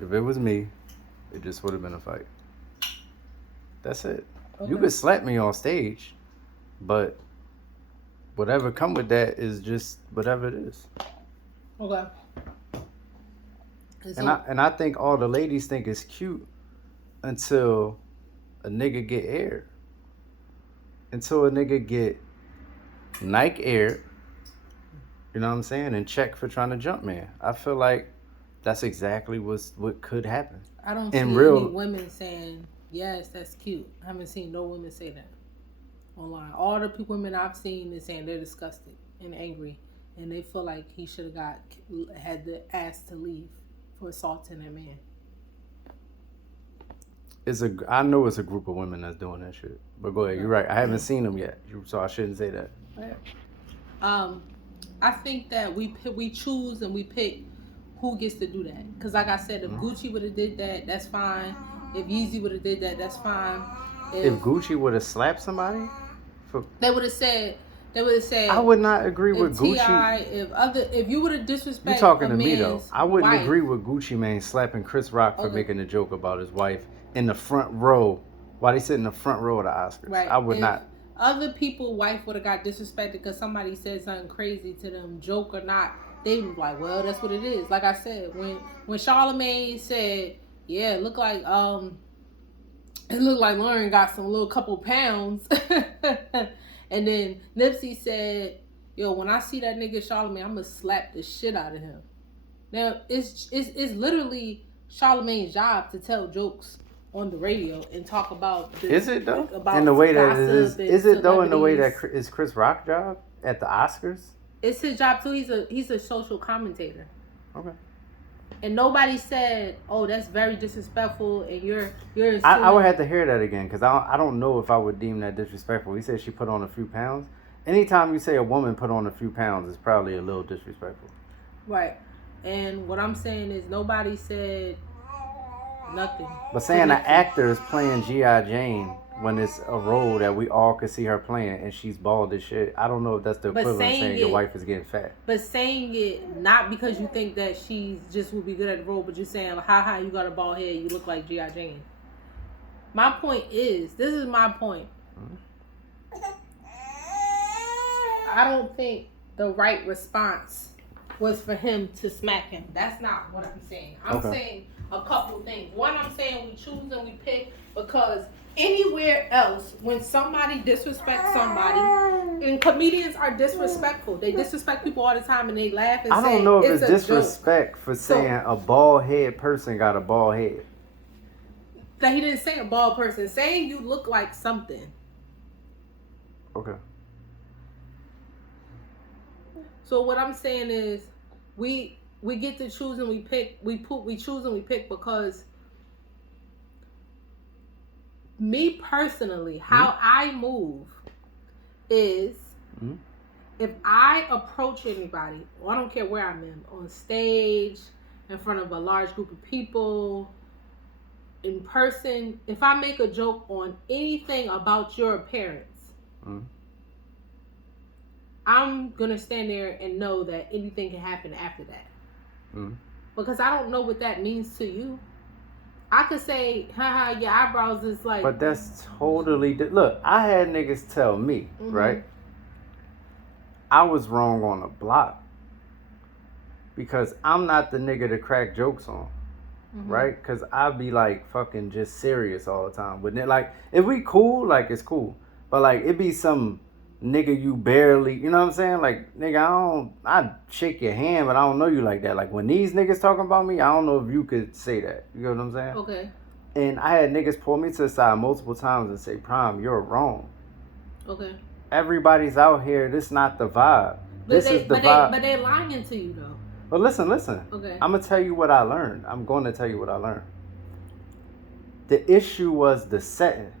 If it was me, it just would have been a fight. That's it. Okay. You could slap me on stage, but whatever come with that is just whatever it is. Okay. And I think all the ladies think it's cute until a nigga get aired. Until a nigga get Nike aired, you know what I'm saying, and check for trying to jump man. I feel like that's exactly what could happen. I don't see any women saying, yes, that's cute. I haven't seen no women say that online. All the women I've seen is saying they're disgusted and angry, and they feel like he should have had the ass to leave for assaulting that man. I know it's a group of women that's doing that shit. But go ahead, you're right. I haven't seen them yet, so I shouldn't say that. I think that we choose and we pick who gets to do that. Because like I said, if Gucci would have did that, that's fine. If Yeezy would have did that, that's fine. If Gucci would have slapped somebody, they would have said. I would not agree with Gucci. If you would have disrespected. You're talking to me though. I wouldn't agree with Gucci Mane slapping Chris Rock for making a joke about his wife in the front row while they sit in the front row of the Oscars. Right. I would not. Other people's wife would have got disrespected because somebody said something crazy to them, joke or not. They were like, well, that's what it is. Like I said, when Charlemagne said, yeah, it looked like Lauren got some little couple pounds. And then Nipsey said, yo, when I see that nigga Charlemagne, I'm going to slap the shit out of him. Now, it's literally Charlemagne's job to tell jokes on the radio and talk about is it though? In the way that it is it though in the way that is Chris Rock's job at the Oscars? It's his job too. He's a social commentator. Okay. And nobody said, "Oh, that's very disrespectful," and you're. I would have to hear that again because I don't know if I would deem that disrespectful. He said she put on a few pounds. Anytime you say a woman put on a few pounds, it's probably a little disrespectful. Right. And what I'm saying is nobody said nothing. But saying an actor is playing G.I. Jane when it's a role that we all could see her playing and she's bald as shit, I don't know if that's the equivalent of saying your wife is getting fat. But saying it not because you think that she just would be good at the role, but you're saying, ha, you got a bald head, you look like G.I. Jane. My point is, this is my point. I don't think the right response was for him to smack him. That's not what I'm saying. I'm saying a couple things. One, I'm saying we choose and we pick because anywhere else, when somebody disrespects somebody, and comedians are disrespectful. They disrespect people all the time and they laugh and say, I don't know if it's disrespect for saying a bald head person got a bald head. That he didn't say a bald person. Saying you look like something. Okay. So what I'm saying is we get to choose and we pick. We choose and we pick because me personally, how I move is if I approach anybody, or I don't care where I'm in, on stage, in front of a large group of people, in person, if I make a joke on anything about your appearance, I'm going to stand there and know that anything can happen after that. Because I don't know what that means to you. I could say, haha, your eyebrows is like... But that's totally... Look, I had niggas tell me, right? I was wrong on the block. Because I'm not the nigga to crack jokes on. Right? Because I be like fucking just serious all the time. But then, like, if we cool, like, it's cool. But, like, it be some... nigga, you barely, you know what I'm saying? Like, nigga, I shake your hand, but I don't know you like that. Like, when these niggas talking about me, I don't know if you could say that. You know what I'm saying? Okay. And I had niggas pull me to the side multiple times and say, Prime, you're wrong. Okay. Everybody's out here. This not the vibe. This is the vibe. But they're lying to you, though. But listen. Okay. I'm going to tell you what I learned. I'm going to tell you what I learned. The issue was the setting.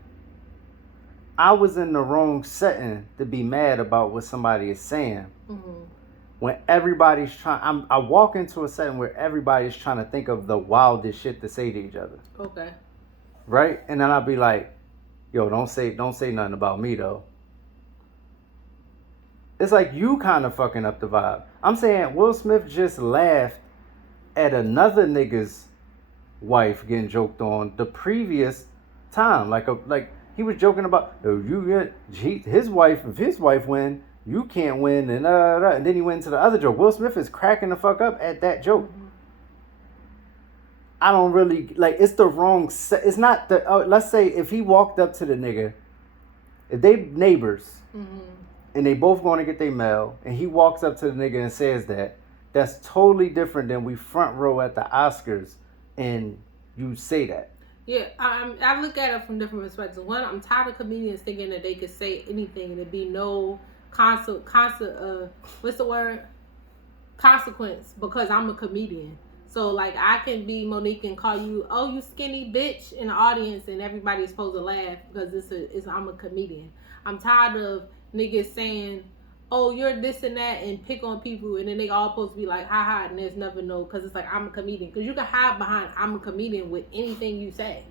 I was in the wrong setting to be mad about what somebody is saying. When everybody's trying... I walk into a setting where everybody's trying to think of the wildest shit to say to each other. Okay. Right? And then I'll be like, yo, don't say nothing about me, though. It's like you kind of fucking up the vibe. I'm saying Will Smith just laughed at another nigga's wife getting joked on the previous time. Like he was joking about if his wife win, you can't win, and then he went to the other joke. Will Smith is cracking the fuck up at that joke. I don't really like. It's the wrong. It's not the. Let's say if he walked up to the nigga, if they neighbors, and they both going to get their mail, and he walks up to the nigga and says that, that's totally different than we front row at the Oscars, and you say that. Yeah, I look at it from different perspectives. One, I'm tired of comedians thinking that they could say anything and there'd be no what's the word? Consequence because I'm a comedian. So, like, I can be Monique and call you, oh, you skinny bitch in the audience, and everybody's supposed to laugh because I'm a comedian. I'm tired of niggas saying, oh, you're this and that, and pick on people, and then they all supposed to be like, ha, and there's never no, because it's like, I'm a comedian. Because you can hide behind, I'm a comedian with anything you say.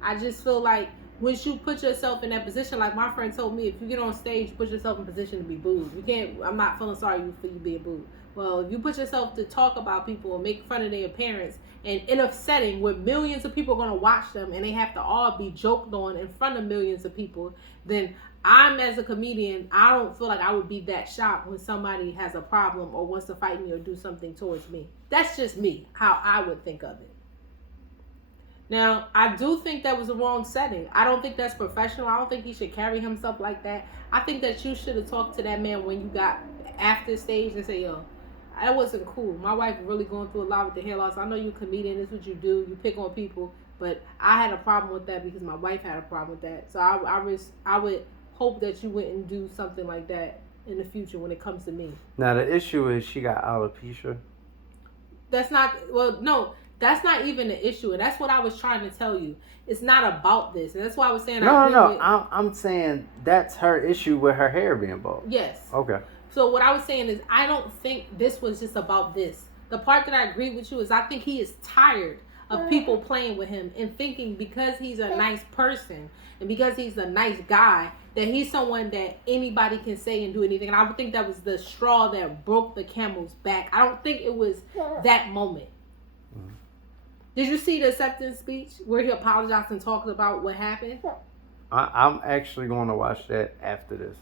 I just feel like once you put yourself in that position, like my friend told me, if you get on stage, put yourself in position to be booed. You can't, I'm not feeling sorry for you being booed. Well, if you put yourself to talk about people and make fun of their appearance, and in a setting where millions of people are going to watch them and they have to all be joked on in front of millions of people, then I'm, as a comedian, I don't feel like I would be that shocked when somebody has a problem or wants to fight me or do something towards me. That's just me, how I would think of it. Now, I do think that was the wrong setting. I don't think that's professional. I don't think he should carry himself like that. I think that you should have talked to that man when you got after stage and say, yo, that wasn't cool. My wife really going through a lot with the hair loss. I know you're a comedian. This is what you do. You pick on people. But I had a problem with that because my wife had a problem with that. So I would hope that you wouldn't do something like that in the future when it comes to me. Now, the issue is she got alopecia. That's not even the issue. And that's what I was trying to tell you. It's not about this. And that's why I was saying... No. I'm saying that's her issue with her hair being bald. Yes. Okay. So what I was saying is I don't think this was just about this. The part that I agree with you is I think he is tired of people playing with him and thinking because he's a nice person and because he's a nice guy that he's someone that anybody can say and do anything. And I would think that was the straw that broke the camel's back. I don't think it was that moment. Did you see the acceptance speech where he apologized and talked about what happened? I'm actually going to watch that after this.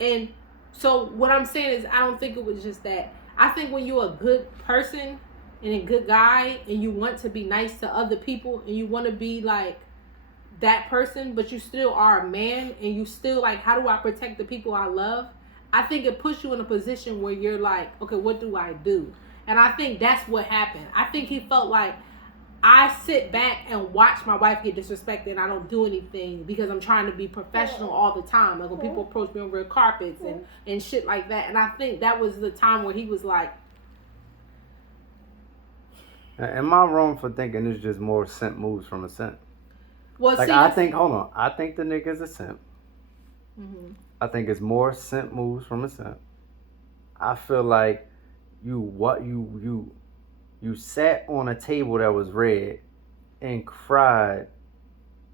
And so what I'm saying is I don't think it was just that. I think when you're a good person and a good guy and you want to be nice to other people and you want to be like that person, but you still are a man and you still like, how do I protect the people I love? I think it puts you in a position where you're like, okay, what do I do? And I think that's what happened. I think he felt like, I sit back and watch my wife get disrespected and I don't do anything because I'm trying to be professional all the time. Like when people approach me on red carpets and shit like that. And I think that was the time where he was like... Am I wrong for thinking it's just more simp moves from a simp? Well, like, see, I think the nigga's a simp. Mm-hmm. I think it's more simp moves from a simp. I feel like you sat on a table that was red and cried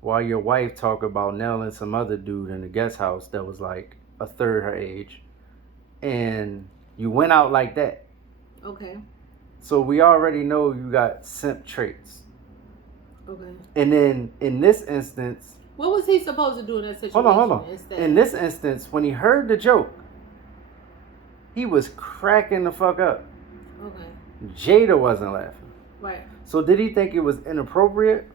while your wife talked about nailing some other dude in the guest house that was like a third her age. And you went out like that. Okay. So we already know you got simp traits. Okay. And then in this instance... What was he supposed to do in that situation? Hold on. In this instance, when he heard the joke, he was cracking the fuck up. Okay. Jada wasn't laughing. Right. So did he think it was inappropriate?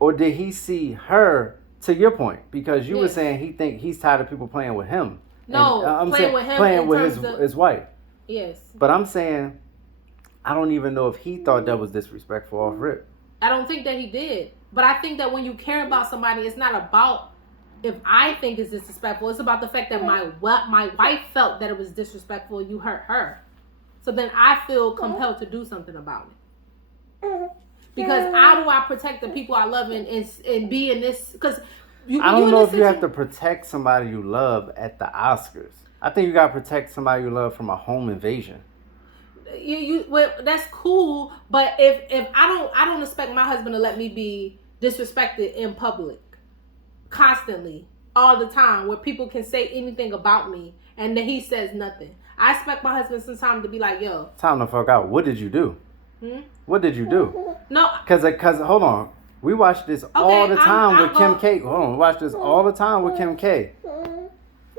Or did he see her, to your point, because you were saying he's tired of people playing with him. No, and, playing with his wife. Yes. But I'm saying, I don't even know if he thought that was disrespectful off rip. I don't think that he did. But I think that when you care about somebody, it's not about if I think it's disrespectful. It's about the fact that my wife felt that it was disrespectful. You hurt her. So then I feel compelled to do something about it. Because how do I protect the people I love and be in this? Because I don't know if you have to protect somebody you love at the Oscars. I think you got to protect somebody you love from a home invasion. Well, that's cool, but if I don't expect my husband to let me be disrespected in public constantly all the time where people can say anything about me and then he says nothing. I expect my husband sometimes to be like, yo, time to fuck out. What did you do? What did you do? No. Cause hold on. We watch this all the time with Kim K. Hold on, we watch this all the time with Kim K.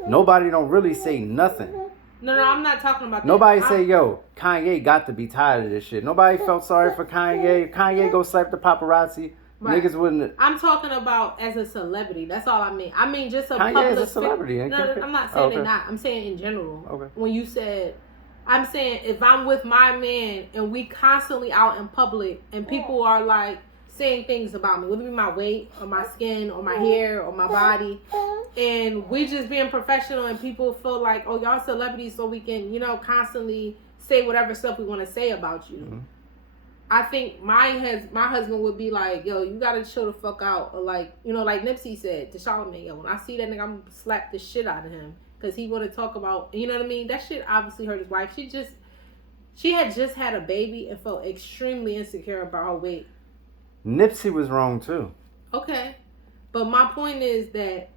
Nobody don't really say nothing. No, I'm not talking about that. Nobody say, yo, Kanye got to be tired of this shit. Nobody felt sorry for Kanye. Kanye go slap the paparazzi. Right. Niggas wouldn't. I'm talking about as a celebrity. That's all I mean. I mean just a Kanye public. Is a celebrity. No, I'm not saying they're not. I'm saying in general. Okay. When you said, I'm saying if I'm with my man and we constantly out in public and people are like saying things about me, whether it be my weight or my skin or my hair or my body, and we just being professional and people feel like, oh, y'all celebrities, so we can, constantly say whatever stuff we want to say about you. Mm-hmm. I think my husband would be like, yo, you gotta chill the fuck out, or like, like Nipsey said to Charlamagne, yo, when I see that nigga, I'm gonna slap the shit out of him because he want to talk about, you know what I mean? That shit obviously hurt his wife. She had just had a baby and felt extremely insecure about her weight. Nipsey was wrong too. Okay, but my point is that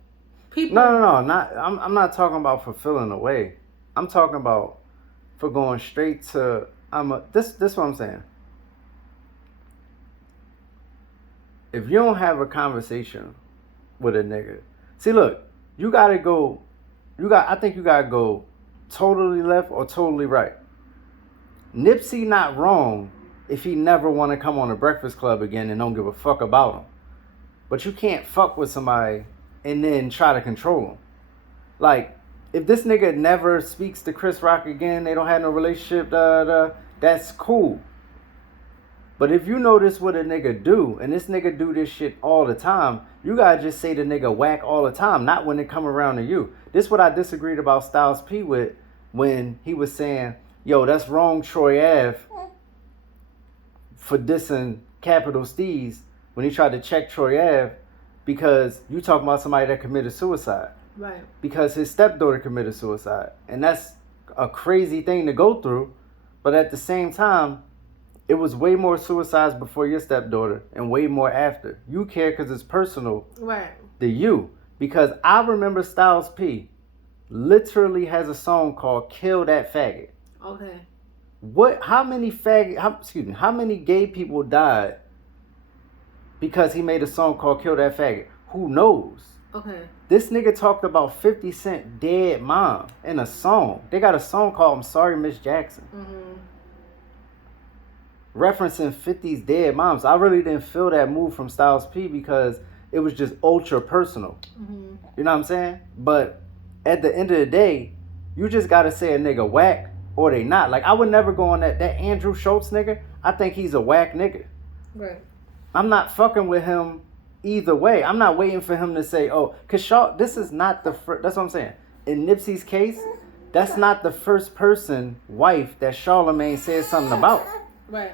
people. No, not. I'm not talking about for feeling away. I'm talking about for going straight to. This what I'm saying. If you don't have a conversation with a nigga, see, look, I think you gotta go totally left or totally right. Nipsey not wrong if he never want to come on the Breakfast Club again and don't give a fuck about him. But you can't fuck with somebody and then try to control him. Like, if this nigga never speaks to Chris Rock again, they don't have no relationship, that's cool. But if you notice what a nigga do, and this nigga do this shit all the time, you gotta just say the nigga whack all the time, not when it come around to you. This is what I disagreed about Styles P with when he was saying, yo, that's wrong, Troy Ave, for dissing Capital Steez when he tried to check Troy Ave because you talking about somebody that committed suicide. Right. Because his stepdaughter committed suicide. And that's a crazy thing to go through. But at the same time, it was way more suicides before your stepdaughter and way more after. You care because it's personal. Right. To you. Because I remember Styles P literally has a song called Kill That Faggot. Okay. How many gay people died because he made a song called Kill That Faggot? Who knows? Okay. This nigga talked about 50 Cent dead mom in a song. They got a song called I'm Sorry, Miss Jackson. Mm-hmm. Referencing 50's dead moms. I really didn't feel that move from Styles P because it was just ultra personal. Mm-hmm. You know what I'm saying? But at the end of the day, you just gotta say a nigga whack or they not. Like, I would never go on that Andrew Schultz nigga. I think he's a whack nigga. Right. I'm not fucking with him either way. I'm not waiting for him to say, oh, because this is not the first. That's what I'm saying. In Nipsey's case, that's not the first person, wife, that Charlamagne said something about. Right.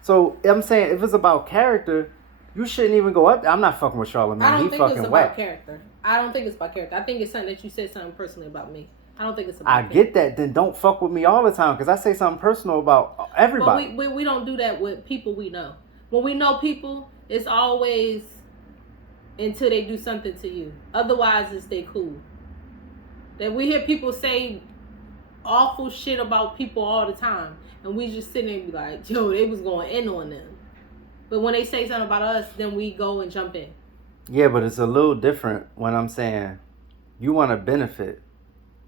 So, I'm saying, if it's about character, you shouldn't even go up there. I'm not fucking with Charlamagne. I don't think it's whack. about character. I don't think it's about character. I think it's something that you said something personally about me. I don't think it's about character. Get that. Then don't fuck with me all the time because I say something personal about everybody. But we don't do that with people we know. When we know people, it's always until they do something to you. Otherwise, it's they cool. That we hear people say awful shit about people all the time. And we just sit there and be like, yo, they was going in on them. But when they say something about us, then we go and jump in. Yeah, but it's a little different when I'm saying you want to benefit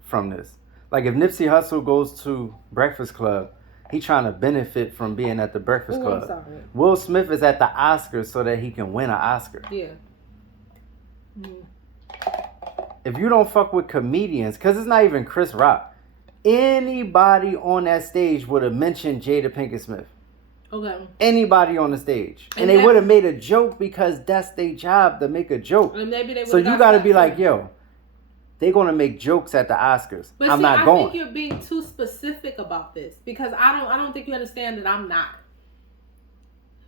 from this. Like if Nipsey Hussle goes to Breakfast Club, he trying to benefit from being at the Breakfast Club. Will Smith is at the Oscars so that he can win an Oscar. Yeah. Mm. If you don't fuck with comedians, because it's not even Chris Rock, anybody on that stage would have mentioned Jada Pinkett Smith. Okay. Anybody on the stage. And they would have made a joke because that's their job to make a joke. And maybe they so you got to be like, yo, they're going to make jokes at the Oscars. But I'm see, not going. I think you're being too specific about this because I don't think you understand that I'm not.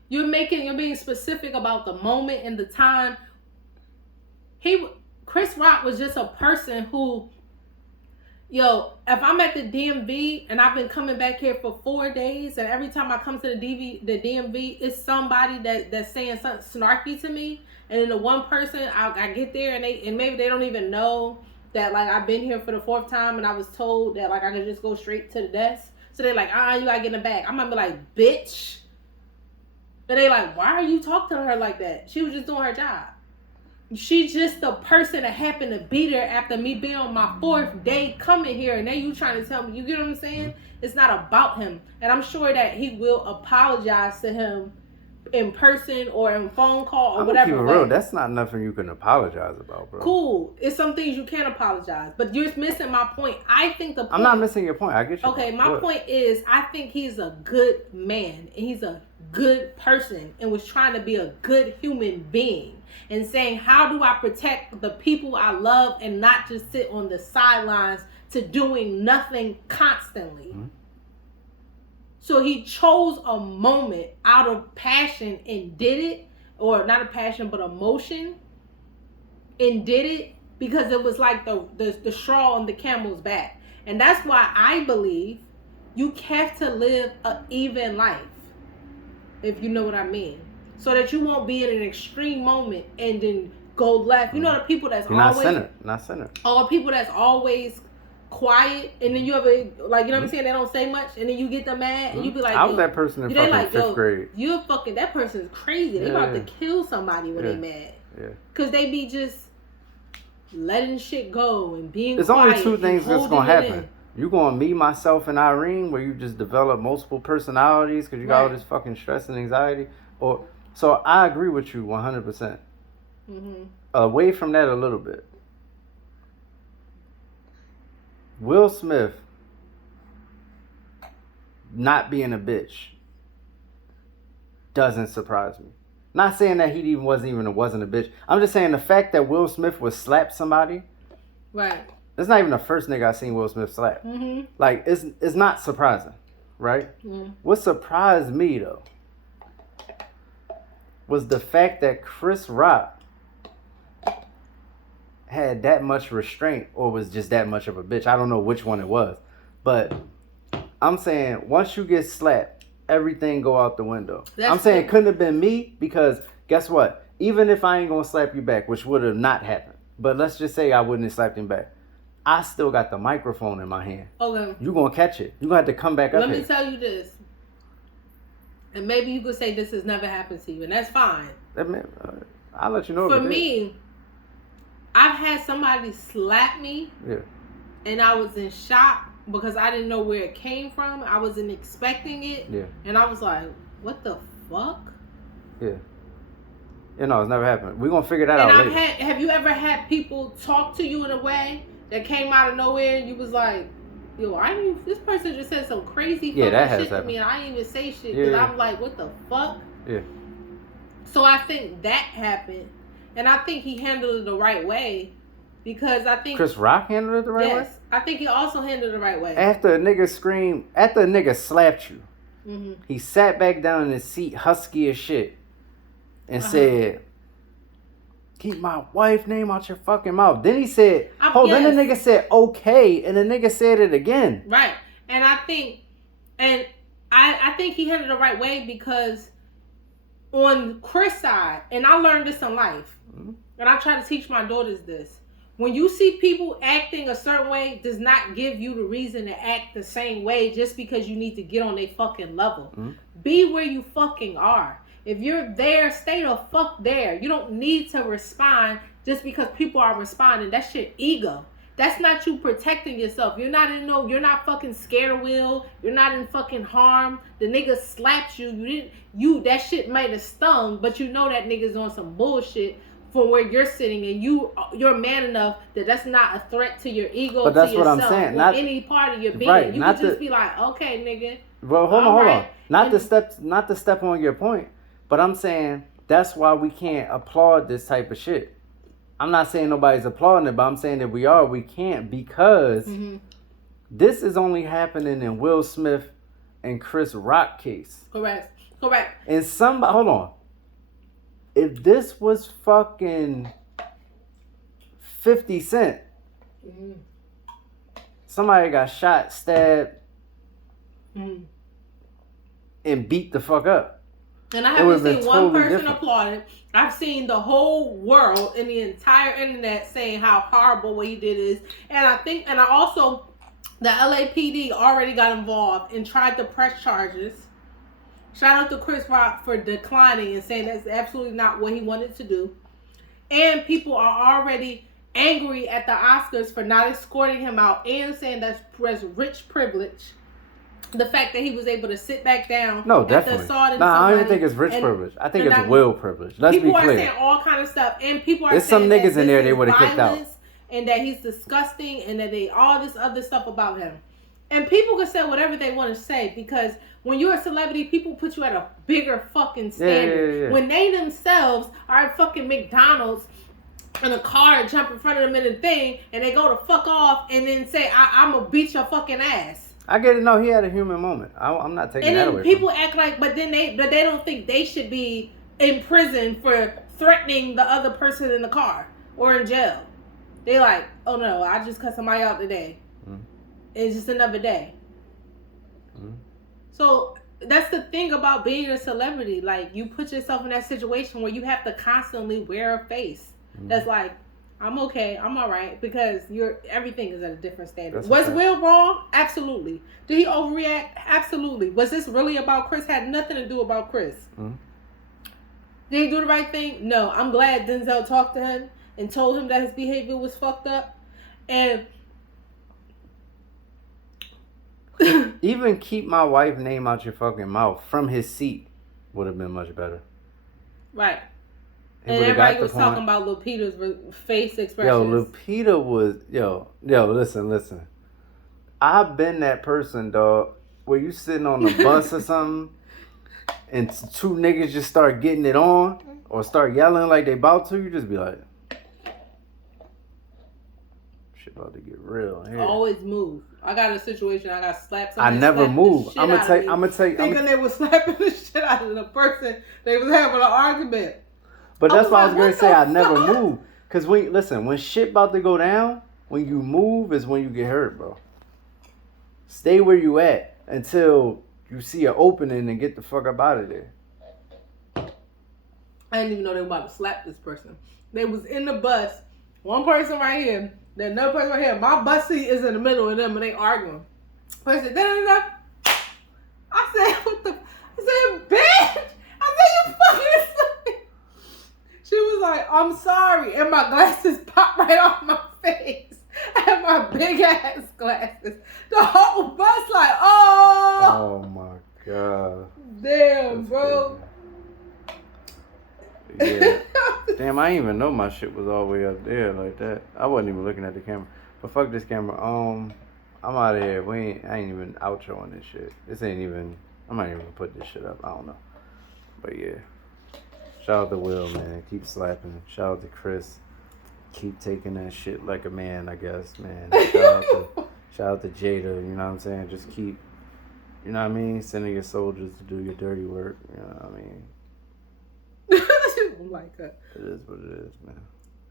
You're being specific about the moment and the time. Chris Rock was just a person who, yo, if I'm at the DMV and I've been coming back here for 4 days and every time I come to the DMV, it's somebody that's saying something snarky to me. And then the one person, I get there and maybe they don't even know that, like, I've been here for the 4th time and I was told that, like, I could just go straight to the desk. So they're like, you gotta get in the back. I'm gonna be like, bitch, But they like, why are you talking to her like that? She was just doing her job. She's just the person that happened to be there after me being on my 4th day coming here. And then you trying to tell me, you get what I'm saying? It's not about him. And I'm sure that he will apologize to him in person or in phone call or whatever. Keep it real. That's not nothing you can apologize about, bro. Cool. It's some things you can't apologize. But you're missing my point. I think the point... I'm not missing your point. I get you. Okay, my point is, I think he's a good man. And he's a good person. And was trying to be a good human being. And saying, how do I protect the people I love and not just sit on the sidelines to doing nothing constantly? Mm-hmm. So he chose a moment out of passion and did it, or not a passion, but emotion, and did it because it was like the straw on the camel's back. And that's why I believe you have to live an even life, if you know what I mean. So that you won't be in an extreme moment and then go left. You know the people that's You're always... Not centered. Or people that's always quiet, and then you ever, like, you know what I'm saying, they don't say much, and then you get them mad, and you be like, I was that person in fucking like, 5th grade. You're fucking, that person's crazy. They about to kill somebody when they mad. Yeah. Because they be just letting shit go and being There's quiet. There's only 2 things that's going to happen. You're going to me, myself, and Irene, where you just develop multiple personalities because you got all this fucking stress and anxiety. So I agree with you 100%. Mm-hmm. Away from that a little bit. Will Smith not being a bitch doesn't surprise me. Not saying that he wasn't a bitch. I'm just saying the fact that Will Smith would slap somebody. Right. That's not even the first nigga I seen Will Smith slap. Mm-hmm. Like, it's not surprising, right? Mm. What surprised me, though, was the fact that Chris Rock had that much restraint or was just that much of a bitch. I don't know which one it was. But I'm saying once you get slapped, everything go out the window. I'm saying it couldn't have been me because guess what? Even if I ain't going to slap you back, which would have not happened. But let's just say I wouldn't have slapped him back. I still got the microphone in my hand. Okay. You're going to catch it. You're going to have to come back up here. Let me tell you this. And maybe you could say this has never happened to you, and that's fine. I'll let you know. For me, I've had somebody slap me, and I was in shock because I didn't know where it came from. I wasn't expecting it, and I was like, "What the fuck?" Yeah. You know, it's never happened. We're gonna figure that out later. Have you ever had people talk to you in a way that came out of nowhere, and you was like, yo, this person just said some crazy fucking shit to me, and I didn't even say shit because I'm like, what the fuck? Yeah. So I think that happened, and I think he handled it the right way because I think Chris Rock handled it the right way. Yes, I think he also handled it the right way. After a nigga slapped you, he sat back down in his seat, husky as shit, and said, "Keep my wife's name out your fucking mouth." Then he said, then the nigga said, "Okay," and the nigga said it again. Right. And I think he handled it the right way because on Chris' side, and I learned this in life, and I try to teach my daughters this. When you see people acting a certain way, does not give you the reason to act the same way just because you need to get on their fucking level. Be where you fucking are. If you're there, stay the fuck there. You don't need to respond just because people are responding. That's your ego. That's not you protecting yourself. You're not fucking scared will. You're not in fucking harm. The nigga slapped you. That shit might have stung, but you know that nigga's on some bullshit from where you're sitting, and you're man enough that that's not a threat to your ego, but that's to yourself, what I'm saying. Not any part of your being. Right, you could just be like, okay, nigga. Well, hold on. Not to step on your point. But I'm saying that's why we can't applaud this type of shit. I'm not saying nobody's applauding it, but I'm saying that we can't because this is only happening in Will Smith and Chris Rock case. Correct. And hold on. If this was fucking 50 Cent, somebody got shot, stabbed, and beat the fuck up. And I haven't seen one person applaud it. I've seen the whole world and the entire internet saying how horrible what he did is. And I also, the LAPD already got involved and tried to press charges. Shout out to Chris Rock for declining and saying that's absolutely not what he wanted to do. And people are already angry at the Oscars for not escorting him out and saying that's rich privilege. The fact that he was able to sit back down. No, definitely. I don't even think it's rich privilege. I think it's will privilege. Let's be clear. People are saying all kind of stuff, and people are There's saying some niggas in there they would have kicked out, and that he's disgusting, and that they all this other stuff about him. And people can say whatever they want to say because when you're a celebrity, people put you at a bigger fucking standard. Yeah. When they themselves are at fucking McDonald's in a car and jump in front of them in a thing, and they go to fuck off and then say, I'm gonna beat your fucking ass. I get it. No, he had a human moment. I'm not taking that away. And then people act like, but they don't think they should be in prison for threatening the other person in the car or in jail. They like, oh no, I just cut somebody out today. Mm-hmm. It's just another day. Mm-hmm. So that's the thing about being a celebrity. Like, you put yourself in that situation where you have to constantly wear a face. Mm-hmm. That's like, I'm okay, I'm all right, because everything is at a different standard. Was Will wrong? Absolutely. Did he overreact? Absolutely. Was this really about Chris? Had nothing to do about Chris. Mm-hmm. Did he do the right thing? No. I'm glad Denzel talked to him and told him that his behavior was fucked up. And even keep my wife's name out your fucking mouth from his seat would have been much better. Right. And everybody was talking about Lupita's face expressions. Yo, Lupita was... Yo, listen. I've been that person, dog, where you sitting on the bus or something, and two niggas just start getting it on, or start yelling like they about to, you just be like... Shit about to get real here. Always move. I got a situation, I got slapped. I never move. I'm gonna tell you. Thinking they was slapping the shit out of the person they was having an argument. But that's why I was going to say I never move. Because when shit about to go down, when you move is when you get hurt, bro. Stay where you at until you see an opening and get the fuck up out of there. I didn't even know they were about to slap this person. They was in the bus. One person right here, then another person right here. My bus seat is in the middle of them and they arguing. Person, da. I said, what the? I said, bitch! I said, you fucking asleep. She was like, I'm sorry. And my glasses popped right off my face. I had my big ass glasses. The whole bus like, oh. Oh my God. Damn, that's bro. Crazy. Yeah. Damn, I didn't even know my shit was all the way up there like that. I wasn't even looking at the camera. But fuck this camera. I'm out of here. I ain't even outroing this shit. I'm not even gonna put this shit up. I don't know. But yeah. Shout out to Will, man. Keep slapping. Shout out to Chris. Keep taking that shit like a man, I guess, man. Shout out to Jada, you know what I'm saying? Just keep, you know what I mean? Sending your soldiers to do your dirty work, you know what I mean? Like that. It is what it is, man.